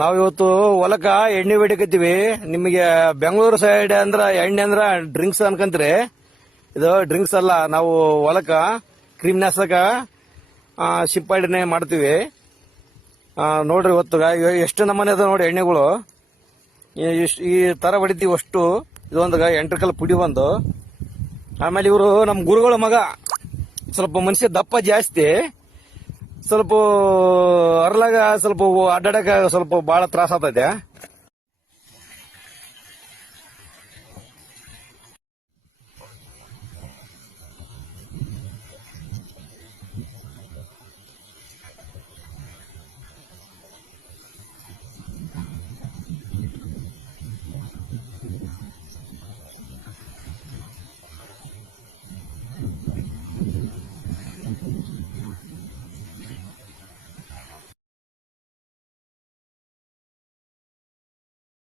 ನಾವ್ ಇವತ್ತು ಹೊಲಕ್ಕ ಎಣ್ಣೆ ಹೊಡಿಕತ್ತೀವಿ. ನಿಮಗೆ ಬೆಂಗಳೂರು ಸೈಡ್ ಅಂದ್ರ ಎಣ್ಣೆ ಅಂದ್ರ ಡ್ರಿಂಕ್ಸ್ ಅನ್ಕಂತೀರಿ. ಇದು ಡ್ರಿಂಕ್ಸ್ ಅಲ್ಲ, ನಾವು ಹೊಲಕ್ಕ ಕ್ರಿಮಿನಾಶಕ ಸಿಂಪಡಣೆ ಮಾಡ್ತೀವಿ. ನೋಡ್ರಿ ಇವತ್ತು ಎಷ್ಟು ನಮೂನೆ ಅದ ನೋಡಿ ಎಣ್ಣೆಗಳು. ಈ ತರ ಹೊಡಿತೀವಿ ಅಷ್ಟು. ಇದೊಂದು ಎಂಟ್ರಿಕಲ್ ಪುಡಿ ಒಂದು. ಆಮೇಲೆ ಇವರು ನಮ್ಮ ಗುರುಗಳ ಮಗ, ಸ್ವಲ್ಪ ಮನುಷ್ಯ ದಪ್ಪ ಜಾಸ್ತಿ, ಸ್ವಲ್ಪ ಅರ್ಲಾಗ ಸ್ವಲ್ಪ ಅಡ್ಡಾಡಕ ಸ್ವಲ್ಪ ಬಹಳ ತ್ರಾಸ ಆಗ್ತೈತೆ.